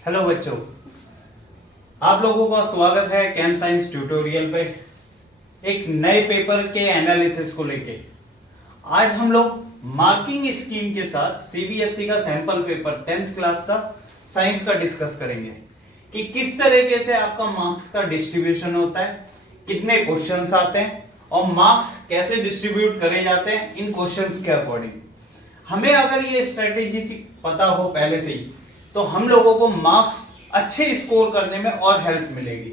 Hello बच्चों, आप लोगों का स्वागत है कैम साइंस ट्यूटोरियल पे एक नए पेपर के एनालिसिस को लेके। आज हम लोग मार्किंग स्कीम के साथ सीबीएसई का सैंपल पेपर 10th क्लास का साइंस का डिस्कस करेंगे कि किस तरीके से आपका मार्क्स का डिस्ट्रीब्यूशन होता है, कितने क्वेश्चंस आते हैं और मार्क्स कैसे डिस्ट्रीब्यूट करे जाते हैं इन क्वेश्चंस के अकॉर्डिंग। हमें अगर ये स्ट्रेटेजी पता हो पहले से ही तो हम लोगों को मार्क्स अच्छे स्कोर करने में और हेल्प मिलेगी।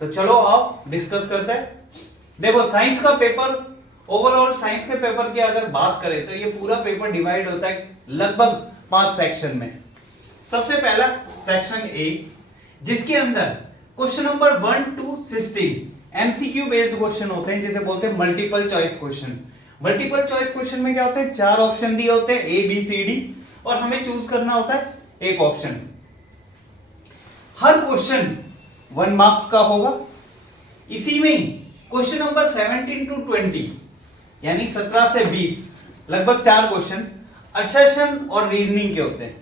तो चलो आप डिस्कस करते हैं। देखो, साइंस का पेपर, ओवरऑल साइंस के पेपर की अगर बात करें तो ये पूरा पेपर डिवाइड होता है लगभग 5 सेक्शन में। सबसे पहला सेक्शन ए, जिसके अंदर question number 1 to 16 MCQ based question होते हैं, जिसे बोलते हैं multiple choice question. Multiple choice question में क्या होता है, 4 ऑप्शन दिए होते हैं ए बी सी डी, और हमें चूज करना होता है एक ऑप्शन। हर क्वेश्चन 1 मार्क्स का होगा। इसी में क्वेश्चन नंबर 17 to 20 यानी 17 से 20 लगभग 4 क्वेश्चन असर्शन और रीजनिंग के होते हैं।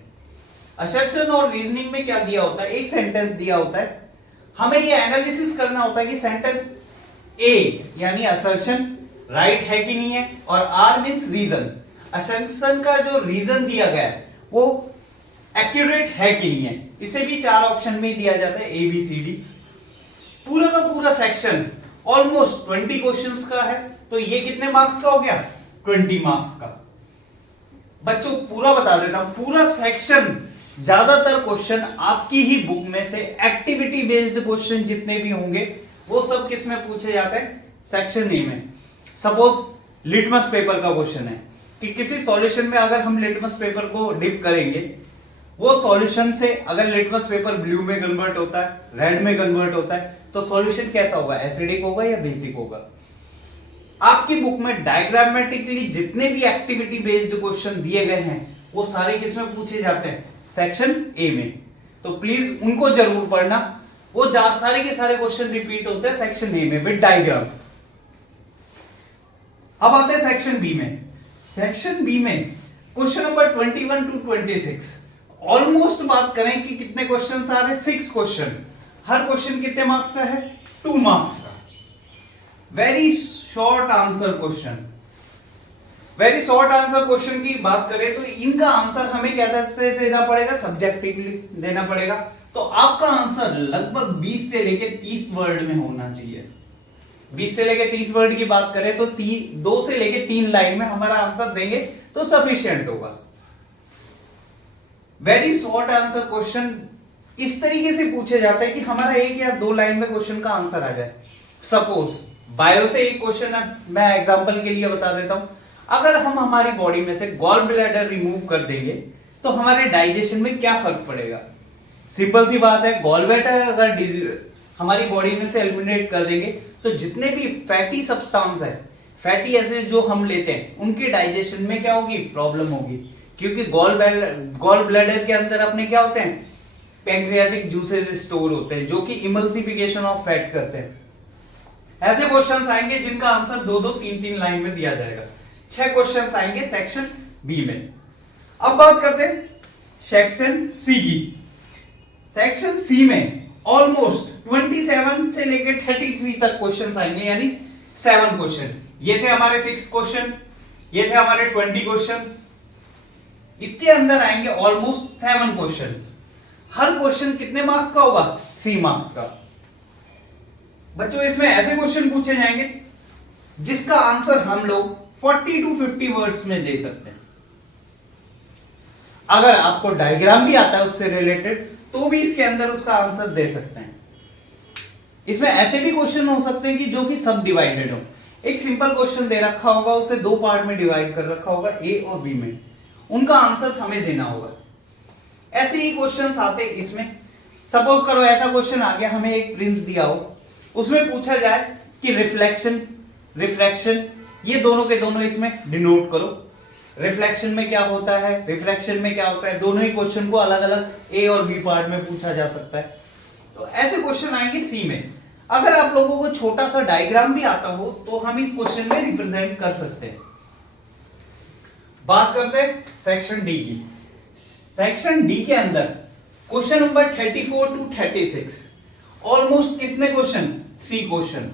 असर्शन और रीजनिंग में क्या दिया होता है, एक सेंटेंस दिया होता है, हमें ये एनालिसिस करना होता है कि सेंटेंस ए यानी असर्शन राइट है कि नहीं है, और आर मींस रीजन, असर्शन का जो रीजन दिया गया है वो एक्यूरेट है कि नहीं है। इसे भी 4 ऑप्शन में दिया जाता है ए बी सी डी। पूरा का पूरा सेक्शन ऑलमोस्ट 20 क्वेश्चंस का है, तो ये कितने मार्क्स का हो गया, 20 मार्क्स का। बच्चों पूरा बता देता हूं, पूरा सेक्शन ज्यादातर क्वेश्चन आपकी ही बुक में से एक्टिविटी बेस्ड क्वेश्चन जितने भी होंगे वो सब किस में पूछे जाते हैं, सेक्शन ए में। सपोज लिटमस पेपर का क्वेश्चन है कि किसी सॉल्यूशन में अगर हम लिटमस पेपर को डिप करेंगे, वो सॉल्यूशन से अगर लिटमस पेपर ब्लू में कन्वर्ट होता है, रेड में कन्वर्ट होता है, तो सॉल्यूशन कैसा होगा, एसिडिक होगा या बेसिक होगा। आपकी बुक में डायग्रामेटिकली जितने भी एक्टिविटी बेस्ड क्वेश्चन दिए गए हैं वो सारे किसमें पूछे जाते हैं, सेक्शन ए में। तो प्लीज उनको जरूर पढ़ना, वो सारे के सारे क्वेश्चन रिपीट होते हैं सेक्शन ए में विद डायग्राम। अब आते हैं सेक्शन बी में। सेक्शन बी में क्वेश्चन नंबर 21 to 26 ऑलमोस्ट बात करें कि कितने क्वेश्चन आ रहे हैं, 6 क्वेश्चन। हर क्वेश्चन कितने मार्क्स का है, 2 मार्क्स का। Very short answer question. Very short answer question की बात करें तो इनका आंसर हमें क्या देना पड़ेगा, सब्जेक्टिवली देना पड़ेगा। तो आपका आंसर लगभग 20 से लेके 30 वर्ड में होना चाहिए। 20 से लेके 30 वर्ड की बात करें तो 2 से लेके 3 लाइन में हमारा आंसर देंगे तो सफिशिएंट होगा। वेरी शॉर्ट आंसर क्वेश्चन इस तरीके से पूछे जाता है कि हमारा 1 या 2 लाइन में क्वेश्चन का आंसर आ जाए। सपोज बायो से एक क्वेश्चन है, मैं एग्जांपल के लिए बता देता हूं। अगर हम हमारी बॉडी में से गॉल ब्लैडर रिमूव कर देंगे तो हमारे डाइजेशन में क्या फर्क पड़ेगा। सिंपल सी बात है, गॉल ब्लैडर अगर हमारी बॉडी में से एलिमिनेट कर देंगे तो जितने भी फैटी सब्सटेंस है, फैटी एसिड जो हम लेते हैं, उनके डाइजेशन में क्या होगी, प्रॉब्लम होगी। क्योंकि गॉल ब्लैडर के अंदर अपने क्या होते हैं, पैंक्रियाटिक जूसेस स्टोर होते हैं जो कि इमल्सिफिकेशन ऑफ फैट करते हैं। ऐसे क्वेश्चंस आएंगे जिनका आंसर 2-2, 3-3 लाइन में दिया जाएगा। 6 क्वेश्चंस आएंगे सेक्शन बी में। अब बात करते हैं सेक्शन सी की। सेक्शन सी में ऑलमोस्ट 27 से लेकर 33 तक क्वेश्चन आएंगे, यानी 7 क्वेश्चन। ये थे हमारे 6 क्वेश्चन, ये थे हमारे 20 क्वेश्चन। इसके अंदर आएंगे ऑलमोस्ट 7 क्वेश्चन। हर क्वेश्चन कितने मार्क्स का होगा, 3 मार्क्स का। बच्चों इसमें ऐसे क्वेश्चन पूछे जाएंगे जिसका आंसर हम लोग 40 to 50 वर्ड्स में दे सकते हैं। अगर आपको डायग्राम भी आता है उससे रिलेटेड तो भी इसके अंदर उसका आंसर दे सकते हैं। इसमें ऐसे भी क्वेश्चन हो सकते हैं कि जो कि सब डिवाइडेड हो। एक सिंपल क्वेश्चन दे रखा होगा, उसे 2 पार्ट में डिवाइड कर रखा होगा, ए और बी में, उनका आंसर हमें देना होगा। ऐसे ही क्वेश्चंस आते हैं इसमें। सपोज करो ऐसा क्वेश्चन आ गया, हमें एक प्रिंट दिया हो, उसमें पूछा जाए कि रिफ्लेक्शन, रिफ्रैक्शन, ये दोनों के दोनों इसमें डिनोट करो। रिफ्लेक्शन में क्या होता है, रिफ्रैक्शन में क्या होता है, दोनों ही क्वेश्चन को अलग अलग ए और बी पार्ट में पूछा जा सकता है। तो ऐसे क्वेश्चन आएंगे सी में। अगर आप लोगों को छोटा सा डायग्राम भी आता हो तो हम इस क्वेश्चन में रिप्रेजेंट कर सकते हैं। बात करते हैं सेक्शन डी की। सेक्शन डी के अंदर क्वेश्चन नंबर 34 टू 36 ऑलमोस्ट कितने क्वेश्चन? 3 क्वेश्चन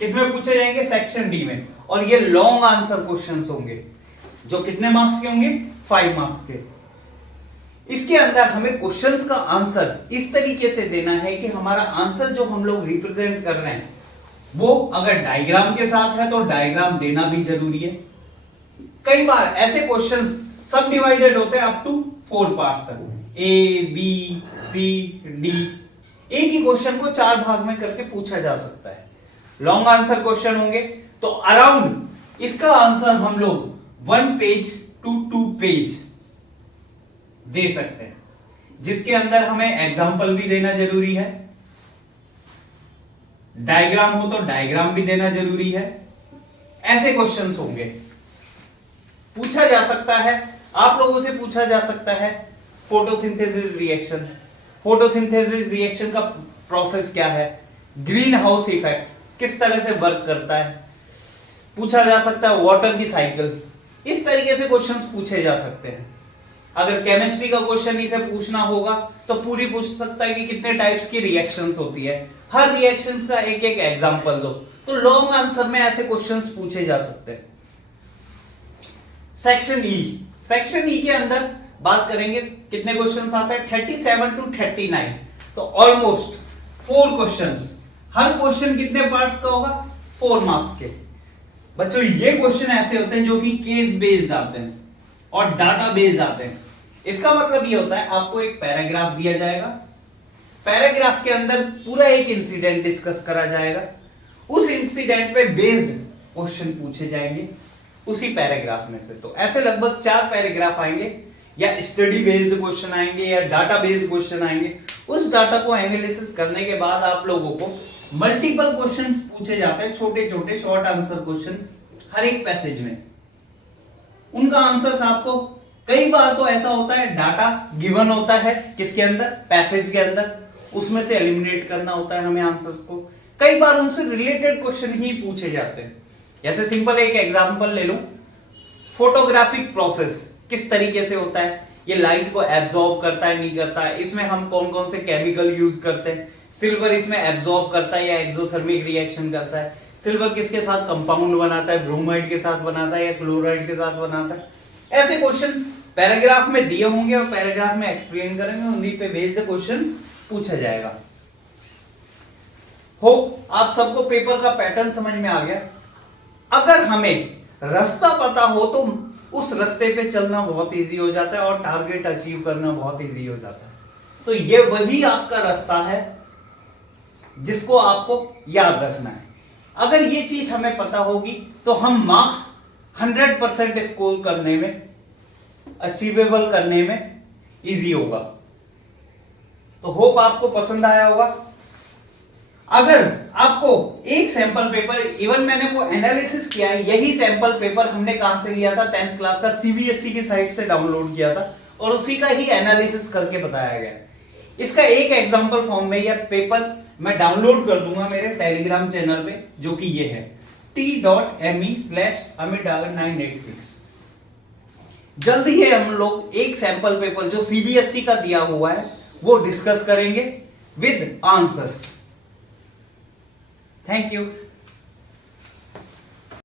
किसमें पूछे जाएंगे? सेक्शन डी में। और ये लॉन्ग आंसर क्वेश्चंस होंगे जो कितने मार्क्स के होंगे? 5 मार्क्स के। इसके अंदर हमें क्वेश्चंस का आंसर इस तरीके से देना है कि हमारा आंसर जो हम लोग रिप्रेजेंट कर रहे हैं वो अगर डायग्राम के साथ है तो डायग्राम देना भी जरूरी है। कई बार ऐसे क्वेश्चंस सब डिवाइडेड होते हैं अप टू 4 पार्ट्स तक, ए बी सी डी। एक ही क्वेश्चन को 4 भाग में करके पूछा जा सकता है। लॉन्ग आंसर क्वेश्चन होंगे तो अराउंड इसका आंसर हम लोग 1 पेज टू 2 पेज दे सकते हैं, जिसके अंदर हमें एग्जाम्पल भी देना जरूरी है, डायग्राम हो तो डायग्राम भी देना जरूरी है। ऐसे क्वेश्चंस होंगे। पूछा जा सकता है, आप लोगों से पूछा जा सकता है फोटोसिंथेसिस रिएक्शन। फोटोसिंथेसिस रिएक्शन का प्रोसेस क्या है? ग्रीन हाउस इफेक्ट किस तरह से वर्क करता है? पूछा जा सकता है वाटर की साइकिल। इस तरीके से क्वेश्चंस पूछे जा सकते हैं। अगर केमिस्ट्री का क्वेश्चन इसे पूछना होगा तो पूरी पूछ सकता है कि कितने टाइप्स की रिएक्शंस होती है, हर रिएक्शंस का एक एक एग्जांपल दो। तो लॉन्ग आंसर में ऐसे क्वेश्चंस पूछे जा सकते हैं। सेक्शन ई के अंदर बात करेंगे कितने क्वेश्चंस आते हैं? 37 टू 39। तो ऑलमोस्ट 4 क्वेश्चंस। हर क्वेश्चन कितने पार्ट्स का होगा? 4 मार्क्स के। बच्चों ये क्वेश्चन ऐसे होते हैं जो कि केस बेस्ड आते हैं और डाटा बेस्ड आते हैं। इसका मतलब ये होता है आपको एक पैराग्राफ दिया जाएगा, पैराग्राफ के अंदर पूरा एक इंसिडेंट डिस्कस करा जाएगा, उस इंसिडेंट पे बेस्ड क्वेश्चन पूछे जाएंगे उसी पैराग्राफ में से। तो ऐसे लगभग 4 पैराग्राफ आएंगे, या स्टडी बेस्ड क्वेश्चन आएंगे या डाटा बेस्ड क्वेश्चन आएंगे। उस डाटा को एनालिसिस करने के बाद आप लोगों को मल्टीपल क्वेश्चन पूछे जाते हैं, छोटे छोटे शॉर्ट आंसर क्वेश्चन हर एक पैसेज में। उनका आंसर्स आपको कई बार तो ऐसा होता है डाटा गिवन होता है किसके अंदर? पैसेज के अंदर, उसमें से एलिमिनेट करना होता है हमें आंसर्स को। कई बार उनसे रिलेटेड क्वेश्चन ही पूछे जाते हैं। जैसे सिंपल एक एग्जांपल ले लो, फोटोग्राफिक प्रोसेस किस तरीके से होता है, ये लाइट को एब्जॉर्ब करता है नहीं करता है, इसमें हम कौन कौन से केमिकल यूज करते हैं, सिल्वर इसमें एब्जॉर्ब करता है या एक्सोथर्मिक रिएक्शन करता है, सिल्वर किसके साथ कंपाउंड बनाता है, ब्रोमाइड के साथ बनाता है या क्लोराइड के साथ बनाता है। ऐसे क्वेश्चन पैराग्राफ में दिए होंगे और पैराग्राफ में एक्सप्लेन करेंगे, उन्हीं पे बेस्ड क्वेश्चन पूछा जाएगा। होप आप सबको पेपर का पैटर्न समझ में आ गया। अगर हमें रास्ता पता हो तो उस रास्ते पे चलना बहुत इजी हो जाता है और टारगेट अचीव करना बहुत इजी हो जाता है। तो ये वही आपका रास्ता है जिसको आपको याद रखना है। अगर ये चीज हमें पता होगी तो हम मार्क्स 100% स्कोर करने में, अचीवेबल करने में इजी होगा। तो होप आपको पसंद आया होगा। अगर आपको एक सैंपल पेपर, इवन मैंने वो एनालिसिस किया है, यही सैंपल पेपर हमने कहां से लिया था? 10th क्लास का सीबीएसई की साइट से डाउनलोड किया था और उसी का ही एनालिसिस करके बताया गया। इसका एक एग्जांपल फॉर्म में यह पेपर मैं डाउनलोड कर दूंगा मेरे टेलीग्राम चैनल पे, जो कि ये है t.me/amitdagar986। जल्दी ही हम लोग एक सैंपल पेपर जो सीबीएसई का दिया हुआ है वो डिस्कस करेंगे विद आंसर्स। Thank you.